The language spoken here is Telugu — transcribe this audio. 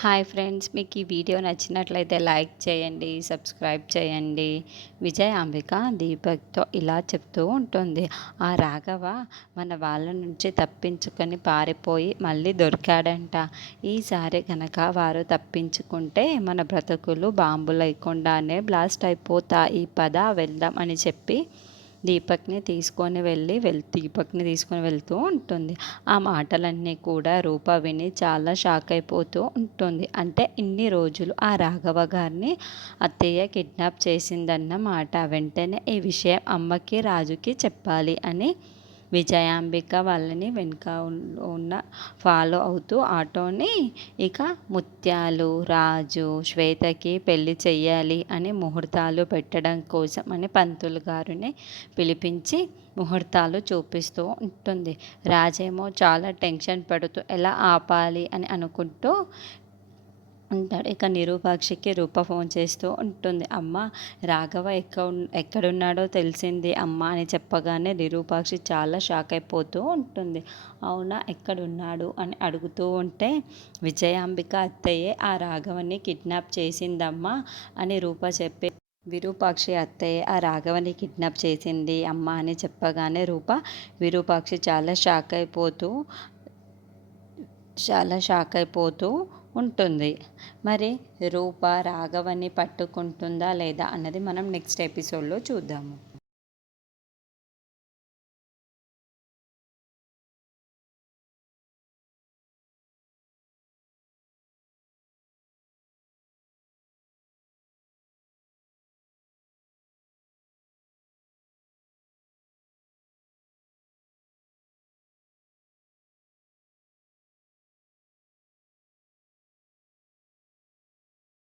హాయ్ ఫ్రెండ్స్, మీకు ఈ వీడియో నచ్చినట్లయితే లైక్ చేయండి, సబ్స్క్రైబ్ చేయండి. విజయాంబిక దీపక్తో ఇలా చెప్తూ ఉంటుంది. ఆ రాఘవ మన వాళ్ళ నుంచి తప్పించుకొని పారిపోయి మళ్ళీ దొరికాడంట. ఈసారి కనుక వారు తప్పించుకుంటే మన బ్రతుకులు బాంబు లేకుండానే బ్లాస్ట్ అయిపోతాయి. పద వెళ్దాం అని చెప్పి దీపక్ని తీసుకొని వెళ్తూ ఉంటుంది. ఆ మాటలన్నీ కూడా రూప విని చాలా షాక్ అయిపోతూ ఉంటుంది. అంటే ఇన్ని రోజులు ఆ రాఘవ గారిని అత్తయ్య కిడ్నాప్ చేసిందన్నమాట. వెంటనే ఈ విషయం అమ్మకి రాజుకి చెప్పాలి అని విజయాంబిక వాళ్ళని వెనుక ఉన్న ఫాలో అవుతూ ఆటోని ఇక ముత్యాలు, రాజు, శ్వేతకి పెళ్లి చెయ్యాలి అని ముహూర్తాలు పెట్టడం కోసం అని పంతులు గారిని పిలిపించి ముహూర్తాలు చూపిస్తూ ఉంటుంది. రాజేమో చాలా టెన్షన్ పడుతూ ఎలా ఆపాలి అని అనుకుంటూ ఉంటాడు. ఇక నిరూపాక్షికి రూప ఫోన్ చేస్తూ ఉంటుంది. అమ్మ, రాఘవ ఎక్కడున్నాడో తెలిసింది అమ్మ అని చెప్పగానే నిరూపాక్షి చాలా షాక్ అయిపోతూ ఉంటుంది. అవునా, ఎక్కడున్నాడు అని అడుగుతూ ఉంటే విజయాంబిక అత్తయ్యే ఆ రాఘవని కిడ్నాప్ చేసిందమ్మా అని రూప చెప్పి విరూపాక్షి అత్తయ్య ఆ రాఘవని కిడ్నాప్ చేసింది అమ్మ అని చెప్పగానే విరూపాక్షి చాలా షాక్ అయిపోతూ ఉంటుంది. మరి రూప రాఘవని పట్టుకుంటుందా లేదా అన్నది మనం నెక్స్ట్ ఎపిసోడ్లో చూద్దాము.